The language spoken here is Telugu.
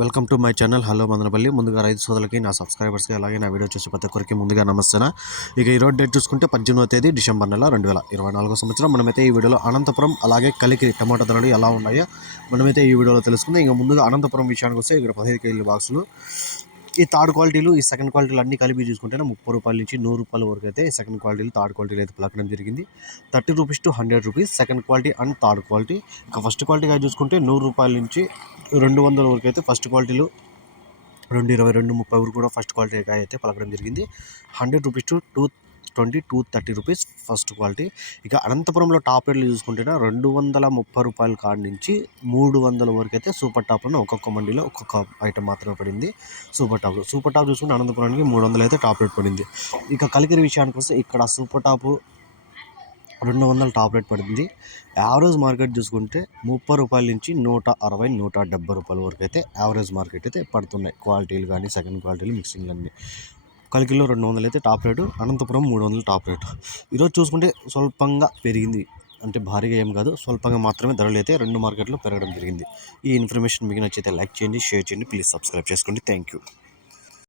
Welcome to my channel. Hello Madanapalle. ముందుగా రైతు సోదరులకి, నా సబ్స్క్రైబర్స్కి, అలాగే నా వీడియో చూసి ప్రతి ఒక్కరికి ముందుగా నమస్తేనా. ఇక ఈరోజు డేట్ చూసుకుంటే 18వ తేదీ డిసెంబర్ నెల 2024 సంవత్సరం. మనమైతే ఈ వీడియోలో అనంతపురం అలాగే కలికిరి టమాటా ధరలు ఎలా ఉన్నాయో మనమైతే ఈ వీడియోలో తెలుసుకుందాం. ఇక ముందుగా అనంతపురం విషయానికి వస్తే ఇక్కడ 15 కేజీల బాక్సులు, ఈ థర్డ్ క్వాలిటీలు, ఈ సెకండ్ క్వాలిటీలు అన్ని కలిపి చూసుకుంటే 30 రూపాయల నుంచి 100 రూపాయల వరకు అయితే సెకండ్ క్వాలిటీలు, థర్డ్ క్వాలిటీలు అయితే పలకడం జరిగింది. 30 rupees to 100 rupees second quality and third quality. ఇక ఫస్ట్ క్వాలిటీగా చూసుకుంటే 100 రూపాయల నుంచి 200 వరకు అయితే ఫస్ట్ క్వాలిటీలు, 220, 230 వరకు కూడా ఫస్ట్ క్వాలిటీ అయితే పలకడం జరిగింది. 100 rupees to 220, 230 rupees first quality. ఇక అనంతపురంలో టాప్ రేట్లు చూసుకుంటే 230 రూపాయల కాడి నుంచి 300 వరకు అయితే సూపర్ టాప్లో ఒక్కొక్క మండీలో ఒక్కొక్క ఐటమ్ మాత్రమే పడింది. సూపర్ టాప్ చూసుకుంటే అనంతపురానికి 300 అయితే టాప్ రేట్ పడింది. ఇక కలికిరి విషయానికి వస్తే ఇక్కడ సూపర్ టాప్ 200 టాప్ రేట్ పడింది. యావరేజ్ మార్కెట్ చూసుకుంటే 30 రూపాయల నుంచి 160, 170 రూపాయల వరకు అయితే యావరేజ్ మార్కెట్ అయితే పడుతున్నాయి. క్వాలిటీలు కానీ సెకండ్ క్వాలిటీలు మిక్సింగ్ అన్నీ. కలికిలో 200 అయితే top rate, Anantapuram 300 top rate. ఈరోజు చూసుకుంటే స్వల్పంగా పెరిగింది, అంటే భారీగా ఏం కాదు, స్వల్పంగా మాత్రమే ధరలు అయితే రెండు మార్కెట్లో పెరగడం జరిగింది. ఈ ఇన్ఫర్మేషన్ మీకు నచ్చితే లైక్ చేయండి, షేర్ చేయండి, ప్లీజ్ సబ్స్క్రైబ్ చేసుకోండి. Thank you.